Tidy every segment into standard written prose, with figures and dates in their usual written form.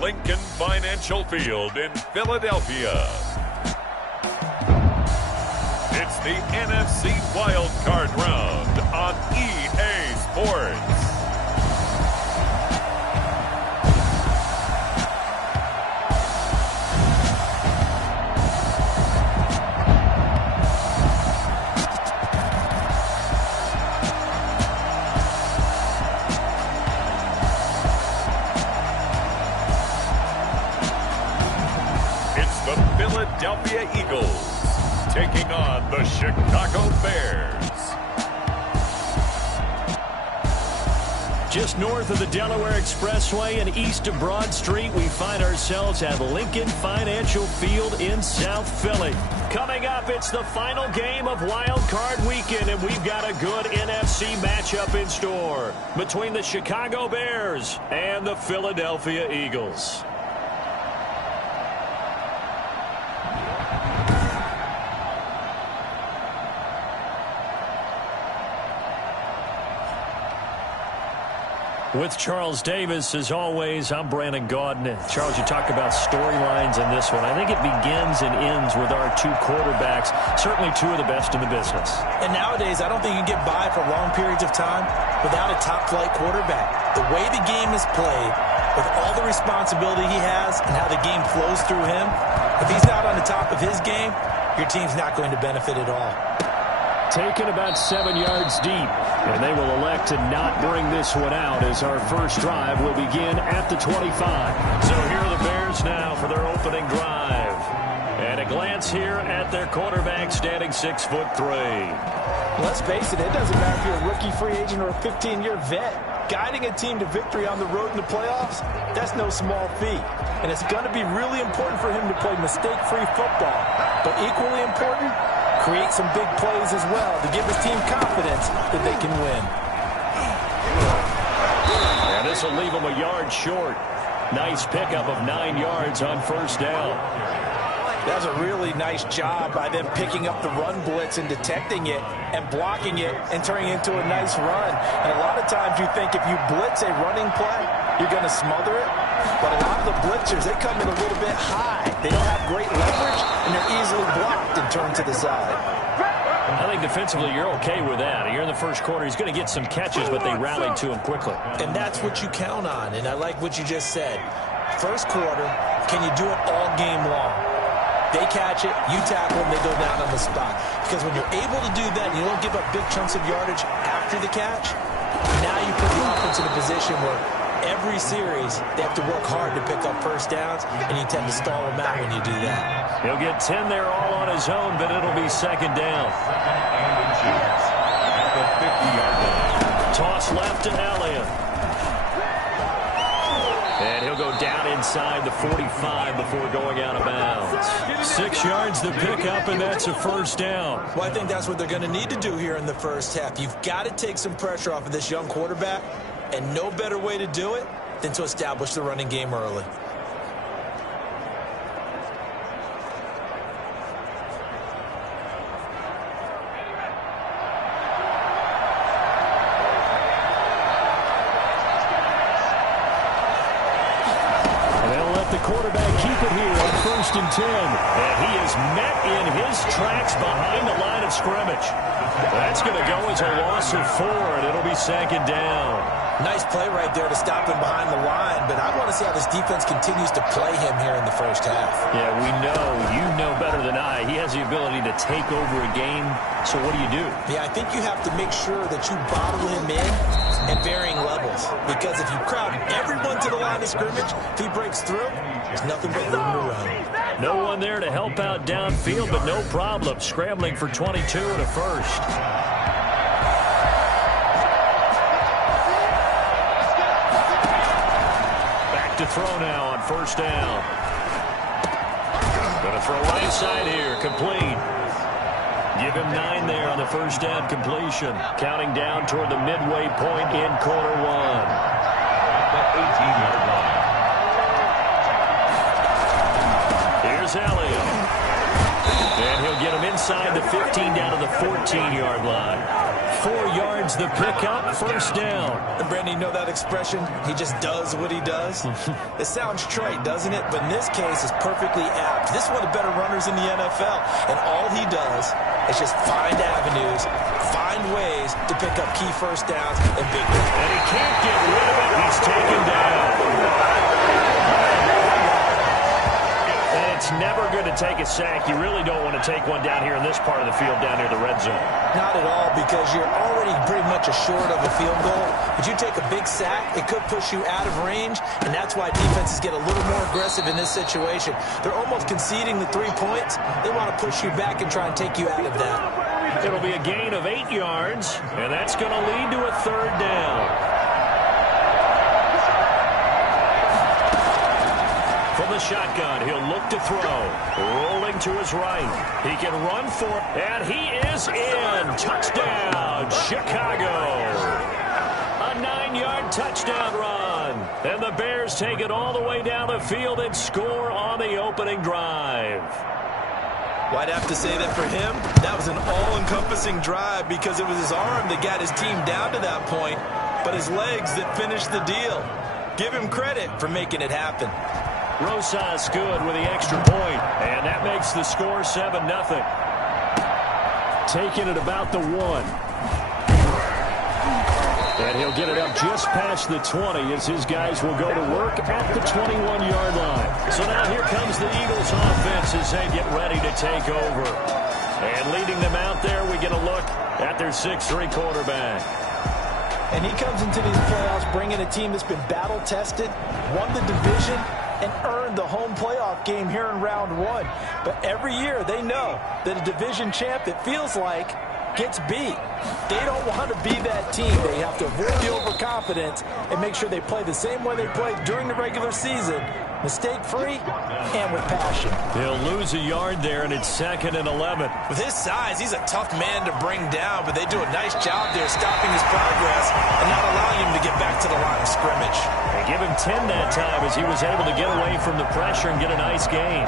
Lincoln Financial Field in Philadelphia. It's the NFC Wild Card Round on EA Sports. It's the Philadelphia Eagles taking on the Chicago Bears. Just north of the Delaware Expressway and east of Broad Street, we find ourselves at Lincoln Financial Field in South Philly. Coming up, it's the final game of Wild Card Weekend, and we've got a good NFC matchup in store between the Chicago Bears and the Philadelphia Eagles. With Charles Davis, as always, I'm Brandon Gaudin. Charles, you talk about storylines in this one. I think it begins and ends with our two quarterbacks, certainly two of the best in the business. And nowadays, I don't think you can get by for long periods of time without a top-flight quarterback. The way the game is played, with all the responsibility he has and how the game flows through him, if he's not on the top of his game, your team's not going to benefit at all. Taken about 7 yards deep, and they will elect to not bring this one out as our first drive will begin at the 25. So here are the Bears now for their opening drive. And a glance here at their quarterback standing 6'3". Let's face it, it doesn't matter if you're a rookie free agent or a 15-year vet. Guiding a team to victory on the road in the playoffs, that's no small feat. And it's going to be really important for him to play mistake-free football. But equally important, create some big plays as well to give his team confidence that they can win. And this will leave him a yard short. Nice pickup of 9 yards on first down. That's a really nice job by them picking up the run blitz and detecting it and blocking it and turning it into a nice run. And a lot of times you think if you blitz a running play, you're going to smother it. But a lot of the blitzers, they come in a little bit high. They don't have great leverage, and they're easily blocked and turned to the side. I think defensively you're okay with that. Here in the first quarter, he's going to get some catches, but they rallied to him quickly. And that's what you count on, and I like what you just said. First quarter, can you do it all game long? They catch it, you tackle them, they go down on the spot. Because when you're able to do that and you don't give up big chunks of yardage after the catch, now you put the offense in a position where every series they have to work hard to pick up first downs, and you tend to stall them out when you do that. He'll get 10 there all on his own, but it'll be second down. Toss left to Elliott. And he'll go down inside the 45 before going out of bounds. 6 yards to pick up, and that's a first down. Well, I think that's what they're going to need to do here in the first half. You've got to take some pressure off of this young quarterback, and no better way to do it than to establish the running game early. Quarterback keep it here on 1st and 10. And he is met in his tracks behind the line of scrimmage. That's going to go as a loss of 4, and it'll be second down. Nice play right there to stop him behind the line, but I want to see how this defense continues to play him here in the first half. Yeah, we know. You know better than I. He has the ability to take over a game, so what do you do? Yeah, I think you have to make sure that you bottle him in at varying levels, because if you crowd everyone to the line of scrimmage, if he breaks through, there's nothing but room to run. No one there to help out downfield, but no problem. Scrambling for 22 and a first. Back to throw now on first down. Going to throw right side here, complete. Give him 9 there on the first down completion. Counting down toward the midway point in quarter 1. That 18-yard line. Here's Elliott. And he'll get him inside the 15 down to the 14-yard line. 4 yards the pickup, first down. And Brandon, you know that expression? He just does what he does. It sounds trite, doesn't it? But in this case, it's perfectly apt. This is one of the better runners in the NFL. And all he does is just find avenues, find ways to pick up key first downs and big ones. And he can't get rid of it. He's taken down. And it's never good to take a sack. You really don't want to take one down here in this part of the field down near the red zone. Not at all, because you're already pretty much assured of a field goal. But you take a big sack, it could push you out of range, and that's why defenses get a little more aggressive in this situation. They're almost conceding the 3 points. They want to push you back and try and take you out of that. It'll be a gain of 8 yards, and that's going to lead to a third down. From the shotgun, he'll look to throw. Rolling to his right. He can run for it, and he is in. Touchdown, Chicago. A 9-yard touchdown run. And the Bears take it all the way down the field and score on the opening drive. Well, I'd have to say that for him, that was an all-encompassing drive because it was his arm that got his team down to that point, but his legs that finished the deal. Give him credit for making it happen. Rosas good with the extra point, and that makes the score 7-0. Taking it about the 1. And he'll get it up just past the 20 as his guys will go to work at the 21-yard line. So now here comes the Eagles offense as they get ready to take over. And leading them out there, we get a look at their 6'3 quarterback. And he comes into these playoffs bringing a team that's been battle-tested, won the division, and earned the home playoff game here in round 1. But every year they know that a division champ, it feels like, gets beat. They don't want to be that team. They have to avoid the overconfidence and make sure they play the same way they played during the regular season, mistake-free and with passion. He'll lose a yard there, and it's 2nd and 11. With his size, he's a tough man to bring down, but they do a nice job there stopping his progress and not allowing him to get back to the line of scrimmage. They give him 10 that time as he was able to get away from the pressure and get a nice gain.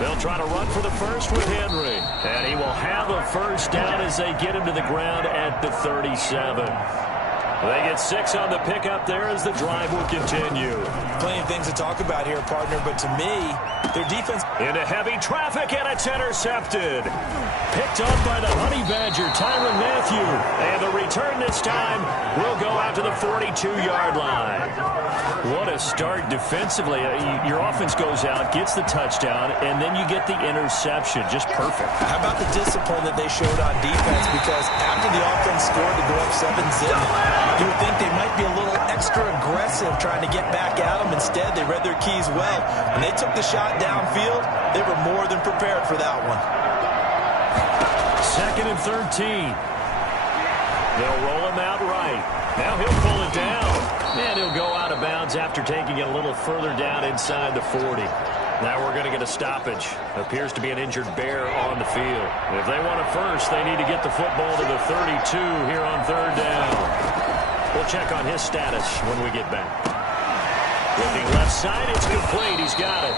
They'll try to run for the first with Henry. And he will have a first down as they get him to the ground at the 37. They get 6 on the pickup there as the drive will continue. Plenty of things to talk about here, partner, but to me, their defense... Into heavy traffic, and it's intercepted. Picked up by the Honey Badger, Tyrann Mathieu. And the return this time will go out to the 42-yard line. What a start defensively. Your offense goes out, gets the touchdown, and then you get the interception. Just perfect. How about the discipline that they showed on defense? Because after the offense scored to go up 7-0, you would think they might be a little extra aggressive trying to get back at them. Instead, they read their keys well. When they took the shot downfield, they were more than prepared for that one. 2nd and 13. They'll roll him out right. Now he'll pull it down. And he'll go out of bounds after taking it a little further down inside the 40. Now we're going to get a stoppage. Appears to be an injured Bear on the field. If they want a first, they need to get the football to the 32 here on 3rd down. We'll check on his status when we get back. Looking left side, it's complete. He's got it.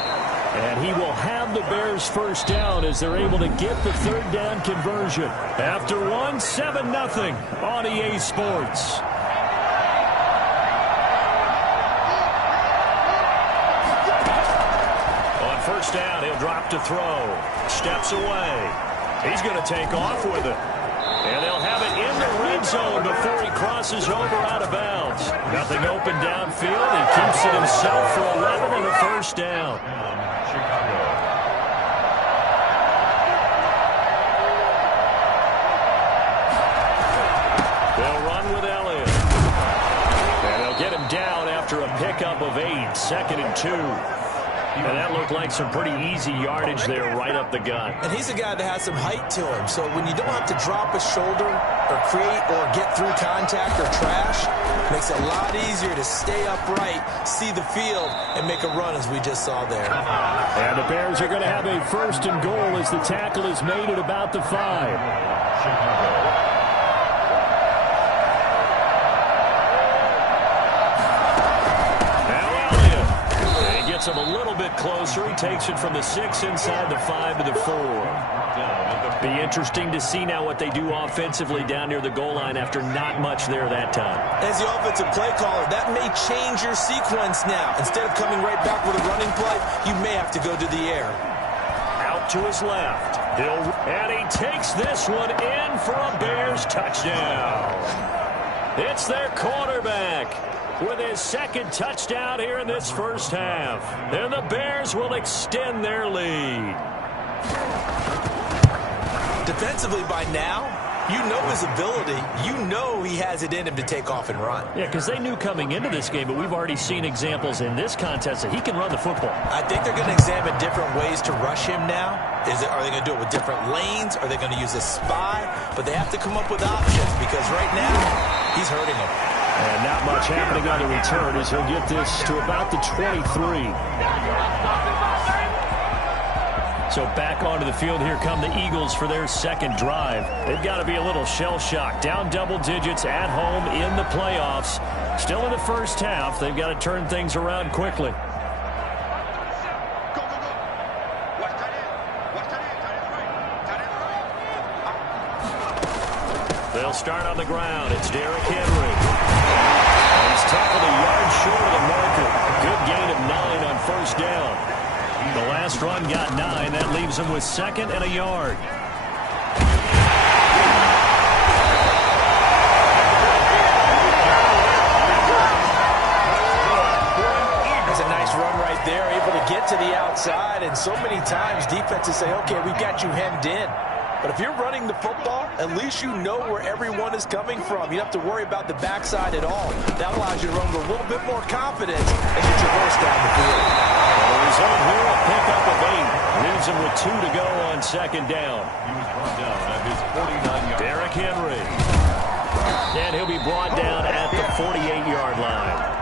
And he will have the Bears first down as they're able to get the 3rd down conversion. After 1, 7-0 on EA Sports. On first down, he'll drop to throw. Steps away. He's going to take off with it. And they'll have it in the red zone before he crosses over out of bounds. Nothing open downfield. He keeps it himself for 11 and a first down. They'll run with Elliott. And they'll get him down after a pickup of 8. 2nd and 2. And that looked like some pretty easy yardage there right up the gut. And he's a guy that has some height to him. So when you don't have to drop a shoulder or create or get through contact or trash, it makes it a lot easier to stay upright, see the field, and make a run as we just saw there. And the Bears are going to have a 1st and goal as the tackle is made at about the 5. gets him a little bit closer. He takes it from the 6 inside the 5 to the 4. Be interesting to see now what they do offensively down near the goal line after not much there that time. As the offensive play caller, that may change your sequence now. Instead of coming right back with a running play, you may have to go to the air. Out to his left. And he takes this one in for a Bears touchdown. It's their quarterback with his second touchdown here in this first half. And the Bears will extend their lead. Defensively by now, you know his ability. You know he has it in him to take off and run. Yeah, because they knew coming into this game, but we've already seen examples in this contest that he can run the football. I think they're going to examine different ways to rush him now. Are they going to do it with different lanes? Are they going to use a spy? But they have to come up with options because right now, he's hurting them. And not much happening on the return as he'll get this to about the 23. So back onto the field, here come the Eagles for their second drive. They've got to be a little shell-shocked. Down double digits at home in the playoffs. Still in the first half. They've got to turn things around quickly. They'll start on the ground. It's Derrick Henry. He's tackled a yard short of the marker. Good gain of 9 on first down. The last run got 9. That leaves him with second and a yard. That's a nice run right there, able to get to the outside. And so many times defenses say, okay, we've got you hemmed in. But if you're running the football, at least you know where everyone is coming from. You don't have to worry about the backside at all. That allows you to run with a little bit more confidence as you traverse down the field. The result here, a pickup of 8. Leaves him with 2 to go on second down. He was brought down at his 49-yard. Derrick Henry. And he'll be brought down at the 48-yard line.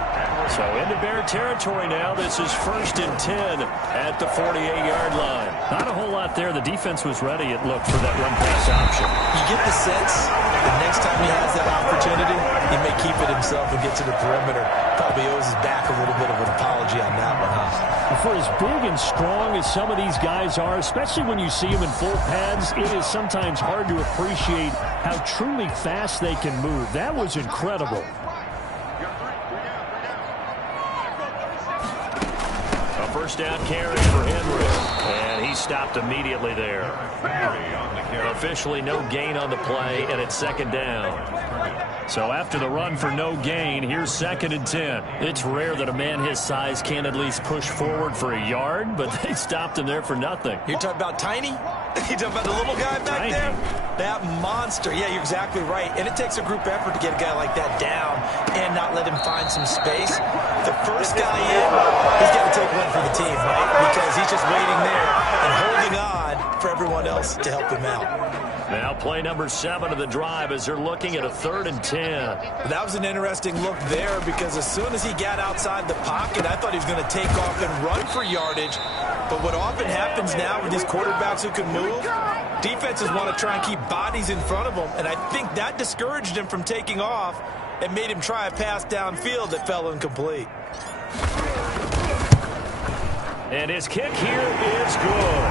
So into Bear territory now. This is 1st and 10 at the 48-yard line. Not a whole lot there. The defense was ready, it looked, for that run-pass option. You get the sense the next time he has that opportunity, he may keep it himself and get to the perimeter. Probably owes his back a little bit of an apology on that one, huh? For as big and strong as some of these guys are, especially when you see them in full pads, it is sometimes hard to appreciate how truly fast they can move. That was incredible. First down carry for Henry, and he stopped immediately there. Officially no gain on the play, and it's second down. So after the run for no gain, here's 2nd and 10. It's rare that a man his size can at least push forward for a yard, but they stopped him there for nothing. You're talking about Tiny? You're talking about the little guy back there? That monster. Yeah, you're exactly right. And it takes a group effort to get a guy like that down and not let him find some space. The first guy in, he's got to take one for the team, right? Because he's just waiting there and holding on for everyone else to help him out. Now play number 7 of the drive as they're looking at a 3rd and 10. That was an interesting look there because as soon as he got outside the pocket, I thought he was going to take off and run for yardage. But what often happens now with these quarterbacks who can move, defenses want to try and keep bodies in front of them. And I think that discouraged him from taking off and made him try a pass downfield that fell incomplete. And his kick here is good.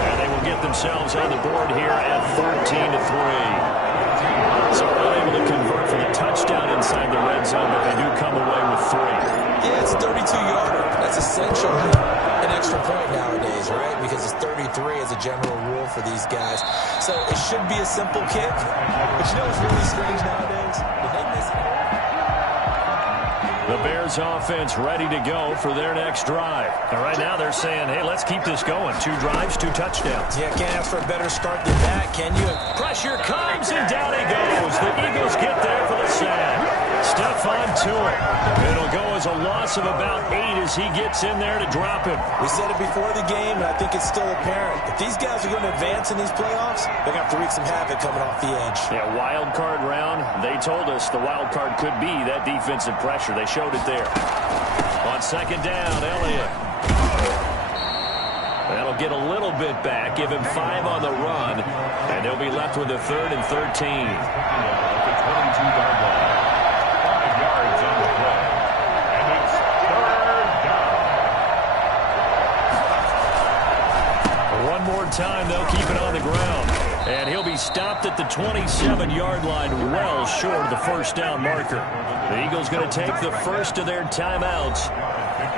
And they will get themselves on the board here at 13-3. So unable to convert for the touchdown inside the red zone, but they do come away with 3. Yeah, it's a 32-yarder. That's essentially an extra point nowadays, right? Because it's 33 as a general rule for these guys. So it should be a simple kick. But you know what's really strange nowadays? When they miss it. The Bears offense ready to go for their next drive. And right now they're saying, hey, let's keep this going. 2 drives, 2 touchdowns. Yeah, can't ask for a better start than that, can you? Pressure comes, and down he goes. The Eagles get there for the sack. Stephon Tuitt. It'll go as a loss of about 8 as he gets in there to drop him. We said it before the game, and I think it's still apparent. If these guys are going to advance in these playoffs, they're going to have to wreak some havoc coming off the edge. Yeah, wild card round. They told us the wild card could be that defensive pressure. They showed it there. On second down, Elliott. That'll get a little bit back, give him 5 on the run, and they'll be left with a 3rd and 13. At the 22-yard line. 5 yards on the play. And it's 3rd down. Third time they'll keep it on the ground. And he'll be stopped at the 27-yard line, well short of the first down marker. The Eagles going to take the first of their timeouts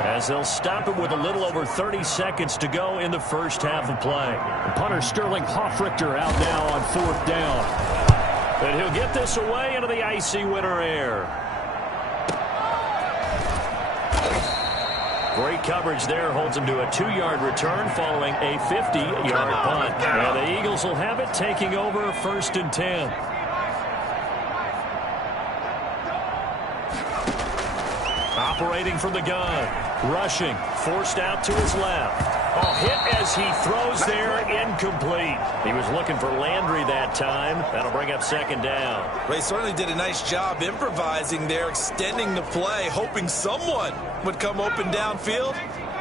as they'll stop it with a little over 30 seconds to go in the first half of play. Punter Sterling Hoffrichter out now on fourth down. And he'll get this away into the icy winter air. Great coverage there, holds him to a 2-yard return following a 50-yard punt. And the Eagles will have it, taking over first and 10. Operating from the gun, rushing, forced out to his left. Oh, hit as he throws there, incomplete. He was looking for Landry that time. That'll bring up second down. They certainly did a nice job improvising there, extending the play, hoping someone would come open downfield,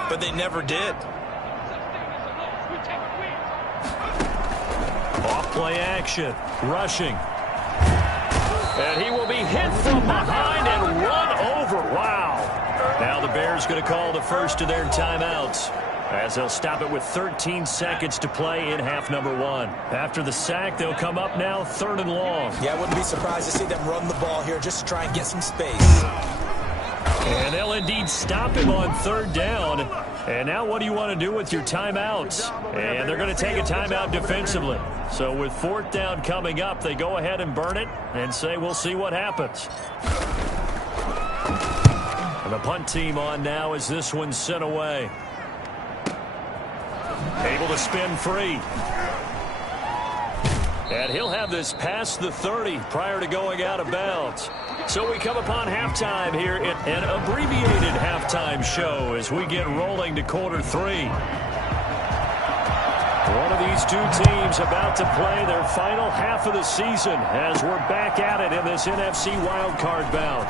but they never did. Off play action, rushing. And he will be hit from behind and run over. Wow. Now the Bears going to call the first of their timeouts, as they'll stop it with 13 seconds to play in half number 1. After the sack, they'll come up now third and long. Yeah, I wouldn't be surprised to see them run the ball here just to try and get some space. And they'll indeed stop him on third down. And now what do you want to do with your timeouts? And they're going to take a timeout defensively. So with fourth down coming up, they go ahead and burn it and say we'll see what happens. And the punt team on now as this one's sent away. Able to spin free. And he'll have this past the 30 prior to going out of bounds. So we come upon halftime here in an abbreviated halftime show as we get rolling to quarter 3. One of these two teams about to play their final half of the season as we're back at it in this NFC wildcard bout.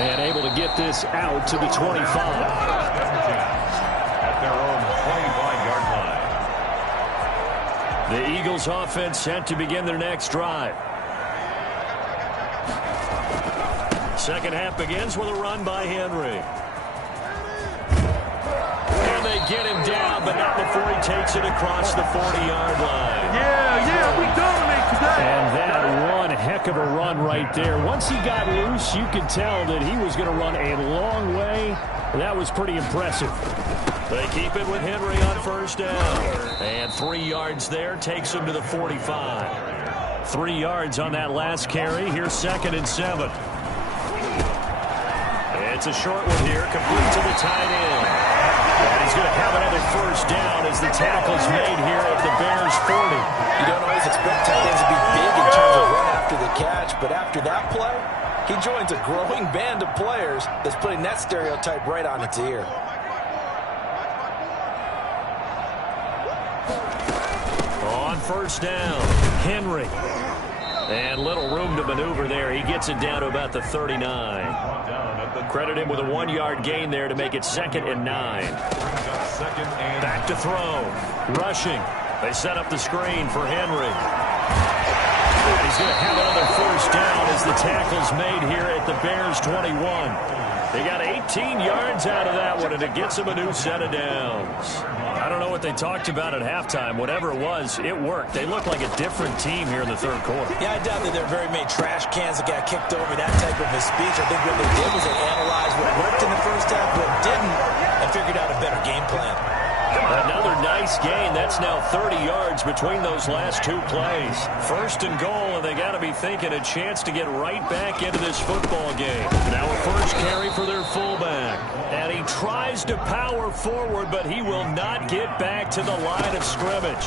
And able to get this out to the 25. The Eagles offense set to begin their next drive. Second half begins with a run by Henry. And they get him down, but not before he takes it across the 40-yard line. Yeah, we dominate today. And that one heck of a run right there. Once he got loose, you could tell that he was going to run a long way. That was pretty impressive. They keep it with Henry on first down. And 3 yards there takes him to the 45. 3 yards on that last carry. Here's second and 7. It's a short one here, complete to the tight end. And he's going to have another first down as the tackle's made here at the Bears 40. You don't always expect tight ends to be big in terms of run after the catch, but after that play, he joins a growing band of players that's putting that stereotype right on its ear. On first down, Henry. And little room to maneuver there. He gets it down to about the 39. Credit him with a 1-yard gain there to make it second and 9. Back to throw. Rushing. They set up the screen for Henry. And he's going to have another first down as the tackle's made here at the Bears 21. They got 18 yards out of that one, and it gets them a new set of downs. I don't know what they talked about at halftime. Whatever it was, it worked. They look like a different team here in the third quarter. Yeah, I doubt that there are very many trash cans that got kicked over, that type of a speech. I think what they did was they analyzed what worked in the first half, what didn't, and figured out a better game plan. Another nice gain. That's now 30 yards between those last 2 plays. First and goal, and they got to be thinking a chance to get right back into this football game. Now a first carry for their fullback. And he tries to power forward, but he will not get back to the line of scrimmage.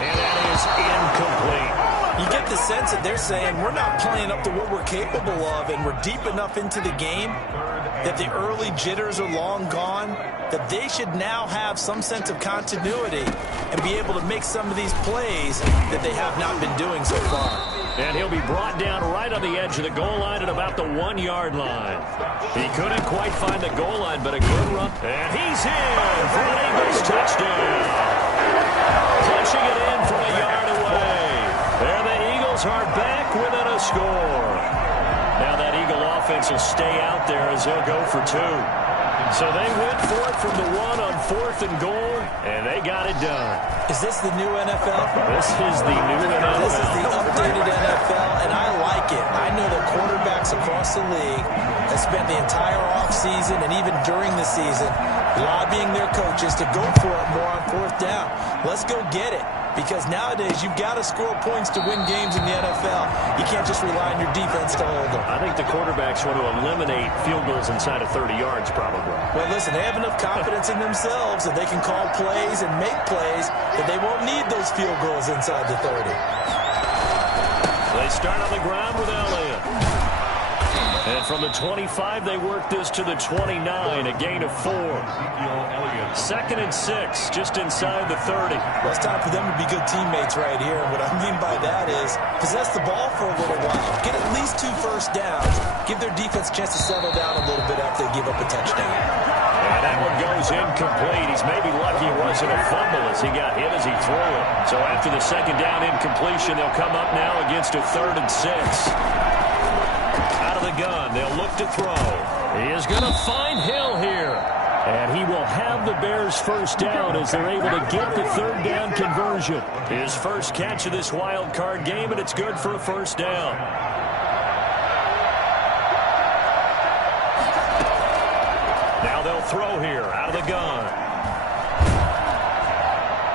And that is incomplete. You get the sense that they're saying we're not playing up to what we're capable of, and we're deep enough into the game that the early jitters are long gone, that they should now have some sense of continuity and be able to make some of these plays that they have not been doing so far. And he'll be brought down right on the edge of the goal line at about the 1-yard line. He couldn't quite find the goal line, but a good run. And he's in for an Eagles touchdown. Punching it in from a yard away. And the Eagles are back within a score. Now that Eagle offense will stay out there as they'll go for 2. So they went for it from the 1 on 4th and goal, and they got it done. Is this the new NFL? This is the new NFL. This is the updated NFL, and I like it. I know that quarterbacks across the league have spent the entire offseason and even during the season lobbying their coaches to go for it more on 4th down. Let's go get it. Because nowadays, you've got to score points to win games in the NFL. You can't just rely on your defense to hold them. I think the quarterbacks want to eliminate field goals inside of 30 yards, probably. Well, listen, they have enough confidence in themselves that they can call plays and make plays that they won't need those field goals inside the 30. They start on the ground with Elliott. And from the 25, they work this to the 29, a gain of 4. 2nd and 6, just inside the 30. Well, it's time for them to be good teammates right here. And what I mean by that is possess the ball for a little while. Get at least 2 first downs. Give their defense a chance to settle down a little bit after they give up a touchdown. And that one goes incomplete. He's maybe lucky it wasn't a fumble as he got hit as he threw it. So after the 2nd down incompletion, they'll come up now against a 3rd and 6. Out of the gun, they'll look to throw. He is going to find Hill here. And he will have the Bears first down as they're able to get the 3rd down conversion. His first catch of this wild card game, and it's good for a first down. Now they'll throw here out of the gun.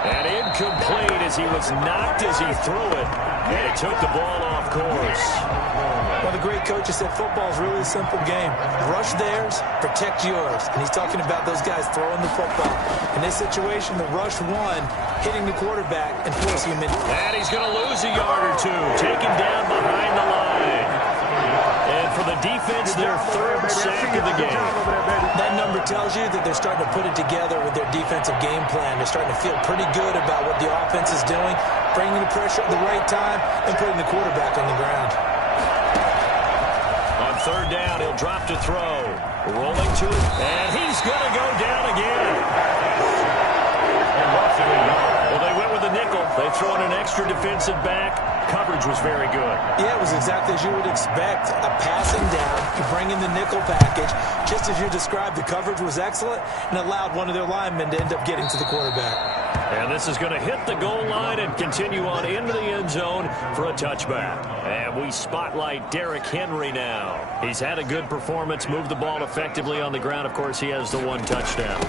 And incomplete as he was knocked as he threw it. And he took the ball off course. One of the great coaches said football is really a simple game. Rush theirs, protect yours. And he's talking about those guys throwing the football. In this situation, the rush one, hitting the quarterback and forcing him in. And he's going to lose a yard or 2. Taken down behind the line. And for the defense, their 3rd sack of the game. That number tells you that they're starting to put it together with their defensive game plan. They're starting to feel pretty good about what the offense is doing, bringing the pressure at the right time, and putting the quarterback on the ground. On 3rd down, he'll drop to throw. Rolling to it, and he's going to go down again. Well, they went with a nickel. They throw in an extra defensive back. Coverage was very good. Yeah, it was exactly as you would expect. A passing down, you bring in the nickel package. Just as you described, the coverage was excellent and allowed one of their linemen to end up getting to the quarterback. And this is going to hit the goal line and continue on into the end zone for a touchback. And we spotlight Derrick Henry now. He's had a good performance, moved the ball effectively on the ground. Of course, he has the 1 touchdown.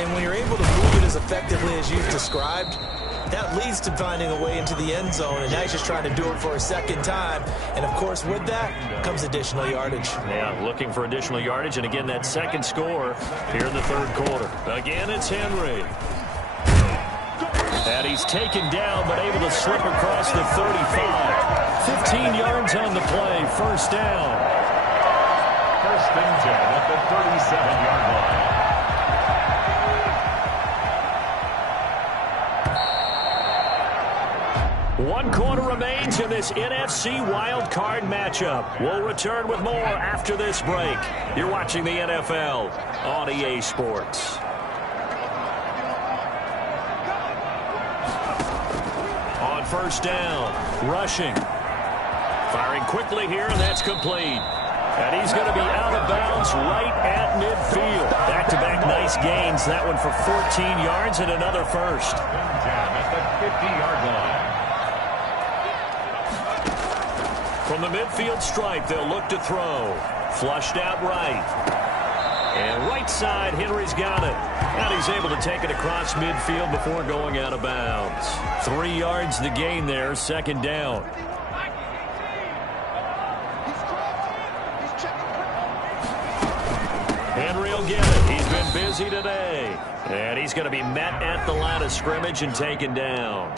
And when you're able to move it as effectively as you've described, that leads to finding a way into the end zone, and now he's just trying to do it for a 2nd time. And, of course, with that comes additional yardage. Yeah, looking for additional yardage, and again, that 2nd score here in the 3rd quarter. Again, it's Henry. And he's taken down, but able to slip across the 35. 15 yards on the play, first down. 1st and 10 at the 37-yard line. One quarter remains in this NFC Wild Card matchup. We'll return with more after this break. You're watching the NFL on EA Sports. On 1st down, rushing. Firing quickly here, and that's complete. And he's going to be out of bounds right at midfield. Back-to-back nice gains. That one for 14 yards and another first. At the 50-yard line. From the midfield stripe, they'll look to throw. Flushed out right. And right side, Henry's got it. And he's able to take it across midfield before going out of bounds. 3 yards the gain there, 2nd down. Henry will get it. He's been busy today. And he's going to be met at the line of scrimmage and taken down.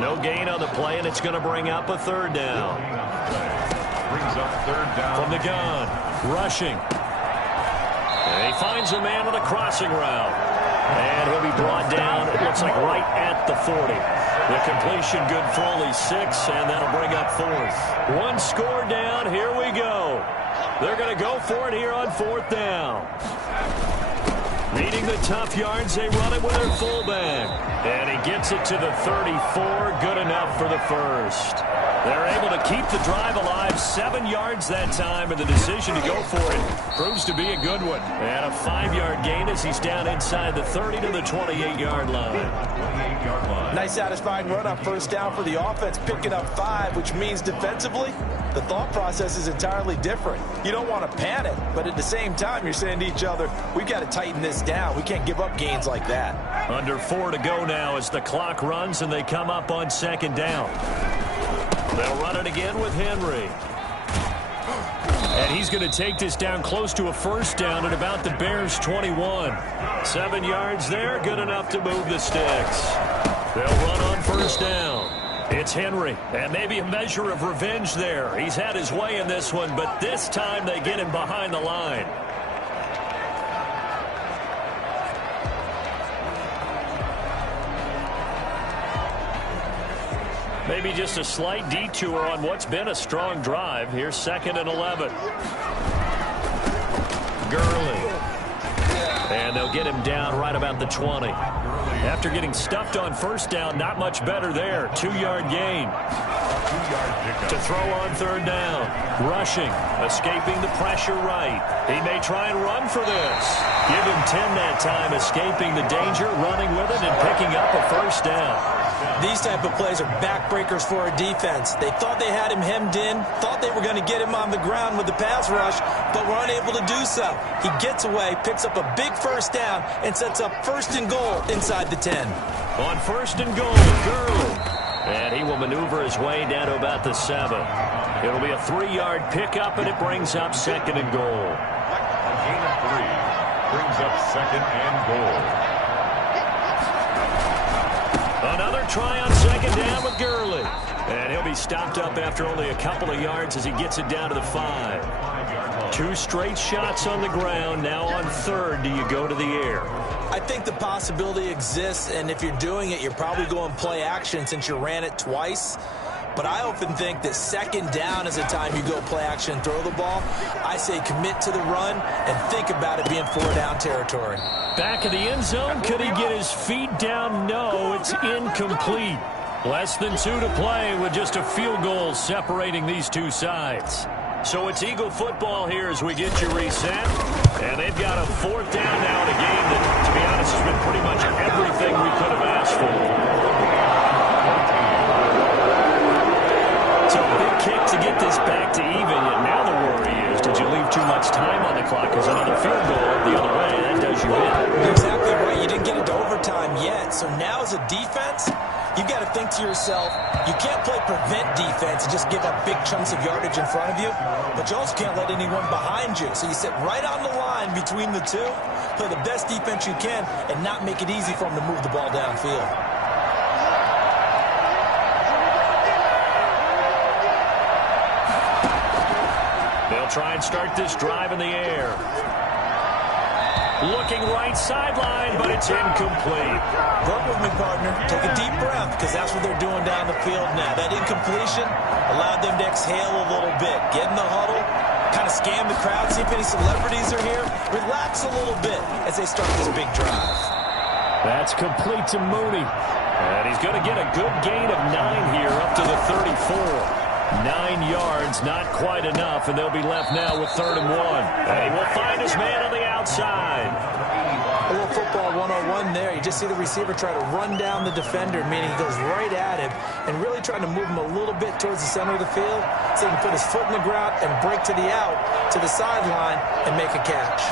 No gain on the play, and it's going to bring up a 3rd down. Brings up 3rd down. From the gun, rushing. And he finds a man on a crossing route. And he'll be brought down, it looks like right at the 40. The completion good for only 6, and that'll bring up 4th. 1 score down, here we go. They're going to go for it here on 4th down. Needing the tough yards, they run it with their fullback. And he gets it to the 34, good enough for the first. They're able to keep the drive alive, 7 yards that time, and the decision to go for it proves to be a good one. And a 5-yard gain as he's down inside the 30 to the 28-yard line. Nice satisfying run on first down for the offense, picking up 5, which means defensively, the thought process is entirely different. You don't want to panic, but at the same time, you're saying to each other, we've got to tighten this down. We can't give up gains like that. Under 4 to go now as the clock runs and they come up on second down. They'll run it again with Henry. And he's going to take this down close to a first down at about the Bears' 21. 7 yards there, good enough to move the sticks. They'll run on first down. It's Henry, and maybe a measure of revenge there. He's had his way in this one, but this time they get him behind the line. Maybe just a slight detour on what's been a strong drive. Here's 2nd and 11. Gurley. And they'll get him down right about the 20. After getting stuffed on first down, not much better there. 2-yard gain. To throw on third down. Rushing. Escaping the pressure right. He may try and run for this. Give him 10 that time. Escaping the danger, running with it, and picking up a first down. These type of plays are backbreakers for a defense. They thought they had him hemmed in, thought they were going to get him on the ground with the pass rush, but were unable to do so. He gets away, picks up a big first down, and sets up 1st and goal inside the 10. On 1st and goal, Gurley. And he will maneuver his way down to about the 7. It'll be a 3-yard pickup, and it brings up 2nd and goal. A gain of 3 brings up 2nd and goal. Another try on second down with Gurley. And he'll be stopped up after only a couple of yards as he gets it down to the 5. 2 straight shots on the ground. Now on 3rd, do you go to the air? I think the possibility exists, and if you're doing it, you're probably going play action since you ran it twice. But I often think that 2nd down is the time you go play action and throw the ball. I say commit to the run and think about it being 4-down territory. Back of the end zone. Could he get his feet down? No, it's incomplete. Less than 2 to play with just a field goal separating these two sides. So it's Eagle football here as we get you reset. And they've got a 4th down now in a game that, to be honest, has been pretty much everything we could have asked for. So a big kick to get this back to even. Yet now the worry is, did you leave too much time on the clock? Because another field goal the other way, that does you in. You're exactly right. You didn't get into overtime yet. So now as a defense, you've got to think to yourself, you can't play prevent defense and just give up big chunks of yardage in front of you, but you also can't let anyone behind you. So you sit right on the line between the two, play the best defense you can, and not make it easy for them to move the ball downfield. They'll try and start this drive in the air. Looking right sideline, but it's incomplete. Work with me, partner. Take a deep breath, because that's what they're doing down the field now. That incompletion allowed them to exhale a little bit. Get in the huddle, kind of scan the crowd, see if any celebrities are here. Relax a little bit as they start this big drive. That's complete to Mooney. And he's going to get a good gain of 9 here up to the 34. 9 yards, not quite enough, and they'll be left now with 3rd and 1. And he will find his man on the outside. A little football 101 there. You just see the receiver try to run down the defender, meaning he goes right at him and really trying to move him a little bit towards the center of the field so he can put his foot in the ground and break to the out, to the sideline, and make a catch.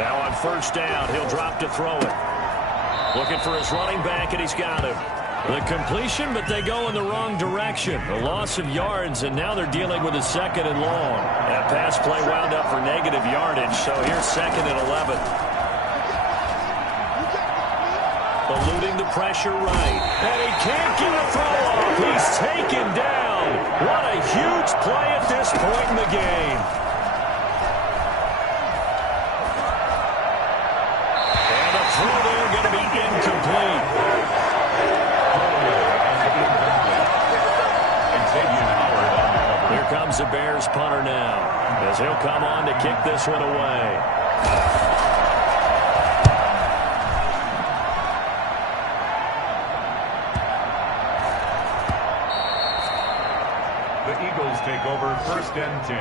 Now on 1st down, he'll drop to throw it. Looking for his running back, and he's got him. The completion, but they go in the wrong direction. A loss of yards, and now they're dealing with a 2nd and long. That pass play wound up for negative yardage, so here's 2nd and 11. Eluding the pressure right. And he can't get a throw off. He's taken down. What a huge play at this point in the game. And the throw there going to be incomplete. Here comes the Bears punter now, as he'll come on to kick this one away. The Eagles take over 1st and 10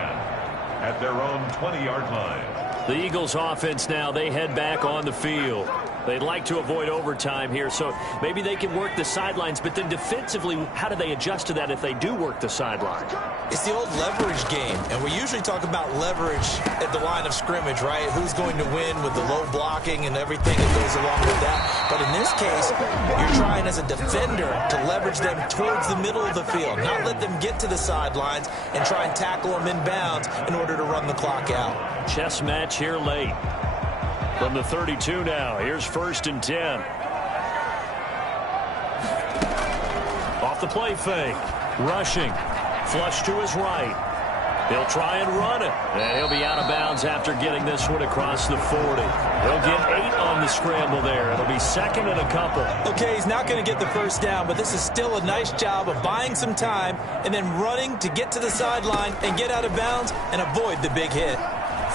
at their own 20-yard line. The Eagles offense now, they head back on the field. They'd like to avoid overtime here, so maybe they can work the sidelines, but then defensively, how do they adjust to that if they do work the sideline? It's the old leverage game, and we usually talk about leverage at the line of scrimmage, right? Who's going to win with the low blocking and everything that goes along with that. But in this case, you're trying as a defender to leverage them towards the middle of the field, not let them get to the sidelines and try and tackle them in bounds in order to run the clock out. Chess match here late. From the 32 now, here's 1st and 10. Off the play fake. Rushing. Flush to his right. He'll try and run it. And he'll be out of bounds after getting this one across the 40. He'll get 8 on the scramble there. It'll be 2nd and a couple. Okay, he's not going to get the first down, but this is still a nice job of buying some time and then running to get to the sideline and get out of bounds and avoid the big hit.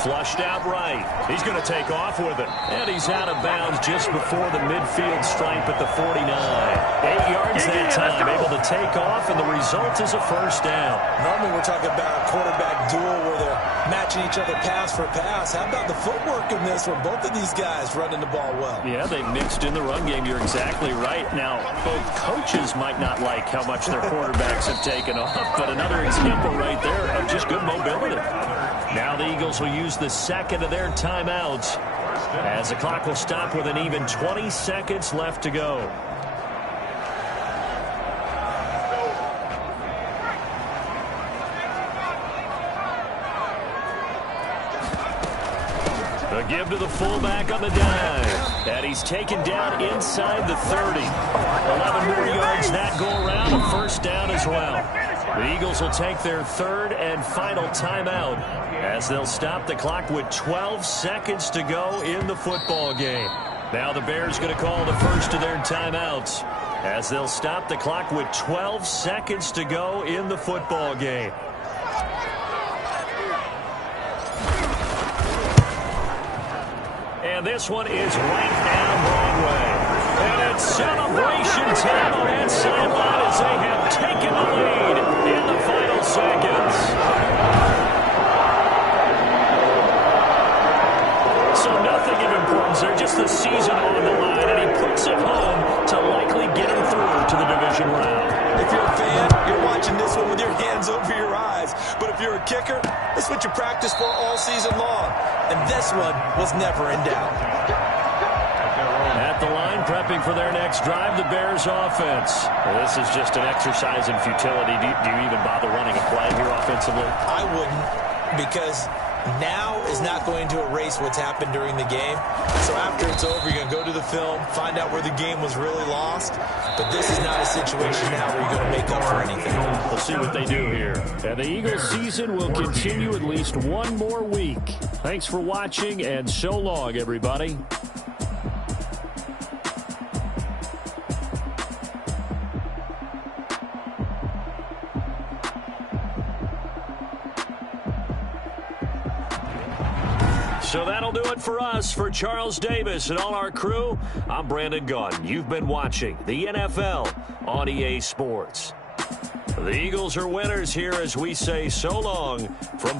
Flushed out right. He's going to take off with it. And he's out of bounds just before the midfield stripe at the 49. 8 yards that time, able to take off, and the result is a first down. Normally we're talking about a quarterback duel where they're matching each other pass for pass. How about the footwork in this where both of these guys running the ball well? Yeah, they mixed in the run game. You're exactly right. Now, both coaches might not like how much their quarterbacks have taken off, but another example right there of just good mobility. Now the Eagles will use the 2nd of their timeouts as the clock will stop with an even 20 seconds left to go. The give to the fullback on the dive. And he's taken down inside the 30. 11 more yards that go around. A first down as well. The Eagles will take their 3rd and final timeout as they'll stop the clock with 12 seconds to go in the football game. Now the Bears going to call the first of their timeouts as they'll stop the clock with 12 seconds to go in the football game. And this one is right down Broadway. And it's celebration time on that sideline as they have taken the lead in the final seconds. So nothing of importance there, just the season on the line. And he puts it home to likely get him through to the division round. If you're a fan, you're watching this one with your hands over your eyes. But if you're a kicker, that's what you practice for all season long. And this one was never in doubt. At the line, prepping for their next drive, the Bears offense. Well, this is just an exercise in futility. Do you even bother running a play here offensively? I wouldn't, because now is not going to erase what's happened during the game. So after it's over, you're going to go to the film, find out where the game was really lost. But this is not a situation now where you're going to make up for anything. We'll see what they do here. And the Eagles season will continue at least one more week. Thanks for watching, and so long, everybody. So that'll do it for us. For Charles Davis and all our crew, I'm Brandon Gaudin. You've been watching the NFL on EA Sports. The Eagles are winners here as we say so long from